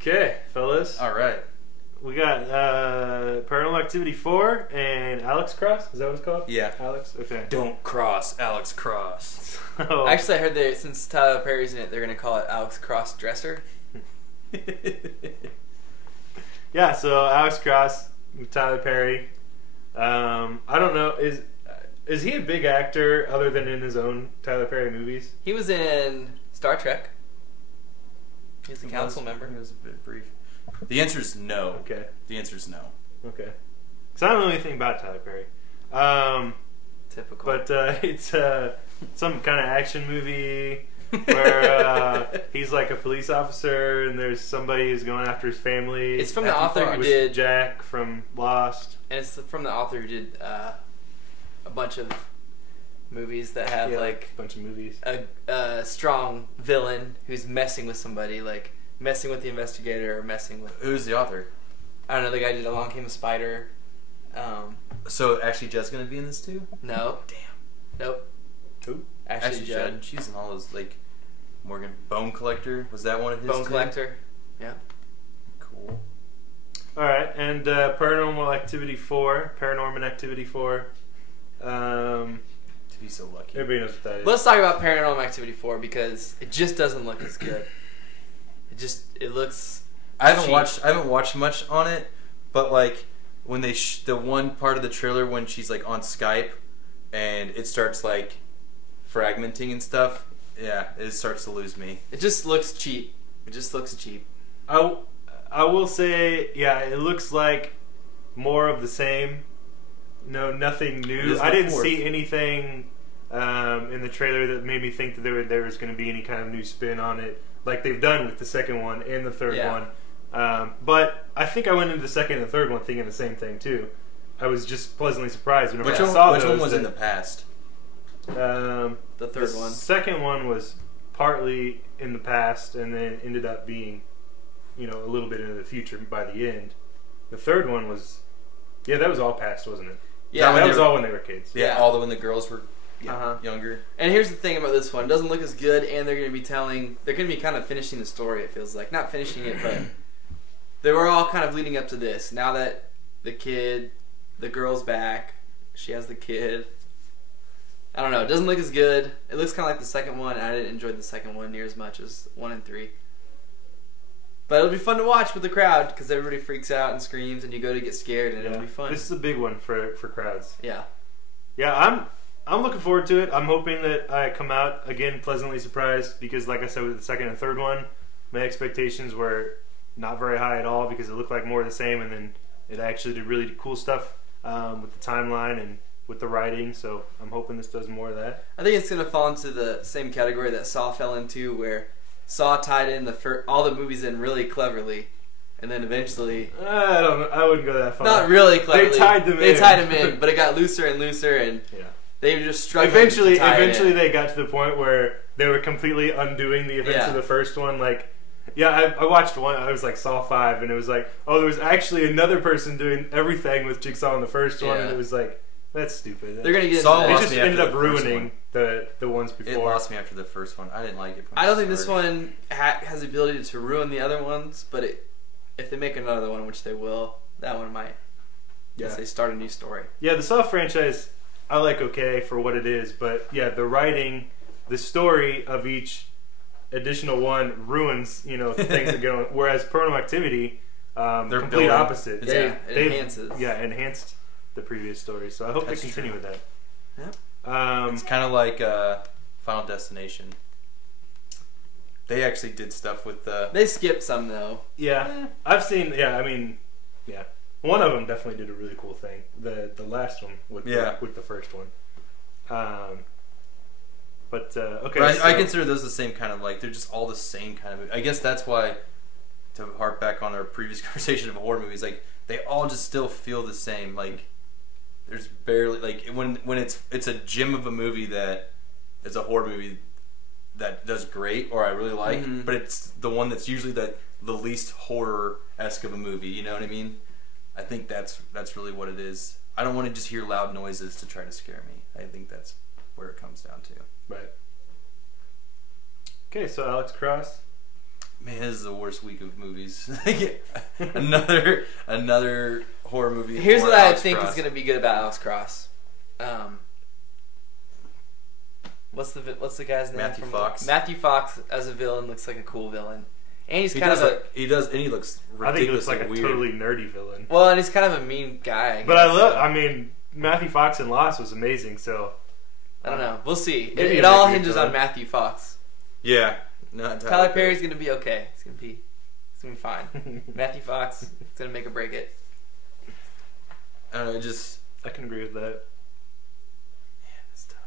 Okay, fellas. All right. We got Paranormal Activity 4 and Alex Cross. Is that what it's called? Yeah. Alex? Okay. Don't cross Alex Cross. Oh. Actually, I heard that since Tyler Perry's in it, they're going to call it Alex Cross Dresser. Yeah, so Alex Cross with Tyler Perry. I don't know. Is he a big actor other than in his own Tyler Perry movies? He was in Star Trek. He's a council member. It was a bit brief. The answer is no. Okay. The answer is no. Okay. Because I don't know anything about Tyler Perry. Typical. But it's some kind of action movie where he's like a police officer and there's somebody who's going after his family. It's from the author who did Jack from Lost. And it's from the author who did a bunch of movies that have like a bunch of movies. A strong villain who's messing with somebody, like messing with the investigator or messing with. Who's the author? I don't know. The guy did Along Came a Spider. So Ashley Judd's gonna be in this too? No. Damn. Nope. Who? Ashley Judd. She's in all those like Morgan Bone Collector. Was that one of his? Bone Collector. Yeah. Cool. All right, and Paranormal Activity 4. Paranormal Activity 4. To be so lucky. Everybody knows what that is. Let's talk about Paranormal Activity 4 because it just doesn't look as good. It looks. I haven't watched much on it, but like when they the one part of the trailer when she's like on Skype and it starts like fragmenting and stuff, yeah, it starts to lose me. It just looks cheap. It just looks cheap. I will say, yeah, it looks like more of the same. No, nothing new. I didn't see anything in the trailer that made me think that there was going to be any kind of new spin on it, like they've done with the second one and the third one. But I think I went into the second and the third one thinking the same thing too. I was just pleasantly surprised whenever I saw those. Which one was in the past? The third one. The second one was partly in the past and then ended up being, a little bit into the future by the end. The third one was, that was all past, wasn't it? Yeah, that was all when they were kids. Yeah, all when the girls were younger. And here's the thing about this one: it doesn't look as good, and they're going to be kind of finishing the story. It feels like not finishing it, but they were all kind of leading up to this. Now that the girl's back, she has the kid. I don't know. It doesn't look as good. It looks kind of like the second one. I didn't enjoy the second one near as much as 1 and 3. But it'll be fun to watch with the crowd because everybody freaks out and screams, and you go to get scared, and it'll be fun. This is a big one for crowds. Yeah. Yeah, I'm looking forward to it. I'm hoping that I come out again pleasantly surprised because, like I said, with the second and third one, my expectations were not very high at all because it looked like more of the same, and then it actually did really cool stuff with the timeline and with the writing. So I'm hoping this does more of that. I think it's going to fall into the same category that Saw fell into, where Saw tied in all the movies in really cleverly, and then eventually I don't know. I wouldn't go that far. Not really cleverly. They tied them in, but it got looser and looser, and they were just struggling. Eventually, they got to the point where they were completely undoing the events of the first one. Like, I watched one. I was like Saw 5, and it was like, oh, there was actually another person doing everything with Jigsaw in the first one, and it was like, that's stupid. They're gonna get. They just ended up ruining the ones before. It lost me after the first one. I didn't like it. I don't think this one has the ability to ruin the other ones, but if they make another one, which they will, that one might. Yes, they start a new story. Yeah, the Saw franchise, I like okay for what it is, but the writing, the story of each additional one ruins things that go on. Whereas Paranormal Activity, they're complete opposite. It enhances. Enhanced the previous story. So I hope they continue with that. Yeah. It's kind of like Final Destination. They actually did stuff with the. They skipped some though. Yeah, I've seen. One of them definitely did a really cool thing. The last one with the first one. But okay. But I consider those the same kind of they're just all the same kind of. I guess that's why, to harp back on our previous conversation of horror movies, they all just still feel the same. There's barely when it's a gem of a movie that is a horror movie that does great or I really like, but it's the one that's usually the least horror-esque of a movie. You know what I mean? I think that's really what it is. I don't want to just hear loud noises to try to scare me. I think that's where it comes comes down to. Right. Okay, so Alex Cross. Man, this is the worst week of movies. another horror movie. Here's what Alex I think Cross. is going to be good about Alex Cross. What's the guy's name? Matthew Fox. Matthew Fox as a villain looks like a cool villain, and he's He kind does of and he looks ridiculous. I think he looks like a weird. totally nerdy villain. well, and he's kind of a mean guy. But I mean, Matthew Fox in Lost was amazing, so... I don't know. We'll see. Maybe It all maybe hinges villain. on Matthew Fox. Yeah. Not Tyler Perry's going to be okay. It's going to be fine. Matthew Fox is going to make or break it. I don't know, I can agree with that. It's tough.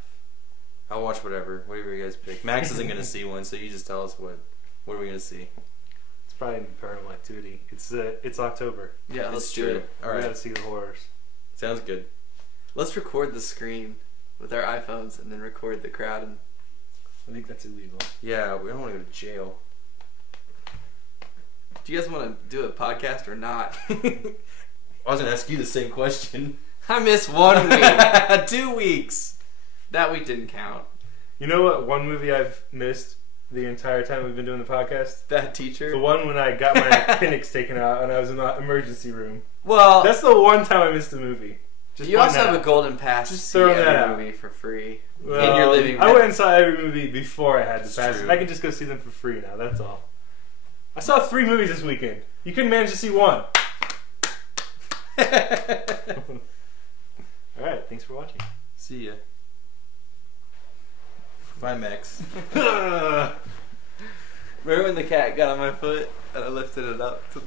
I'll watch whatever you guys pick. Max isn't gonna see one, so you just tell us what are we gonna see. It's probably Paranormal Activity. It's October. Yeah, It's let's do true. it. All We right, gotta see the horrors. sounds good. Let's record the screen with our iPhones and then record the crowd. And I think that's illegal. Yeah, we don't want to go to jail. do you guys want to do a podcast or not? I was gonna ask you the same question. I missed 1 week. 2 weeks. That week didn't count. You know what? One movie I've missed the entire time we've been doing the podcast? Bad teacher. The one when I got my appendix taken out and I was in the emergency room. Well, That's the one time I missed the movie. Just you point also that have a out. golden pass Just to see throw every that out. movie for free in Well, your living room. I went and saw every movie before I had the It's pass. true. I can just go see them for free now. That's all. I saw 3 movies this weekend. You couldn't manage to see one. All right. Thanks for watching. See ya. Bye, Max. Remember when the cat got on my foot and I lifted it up to the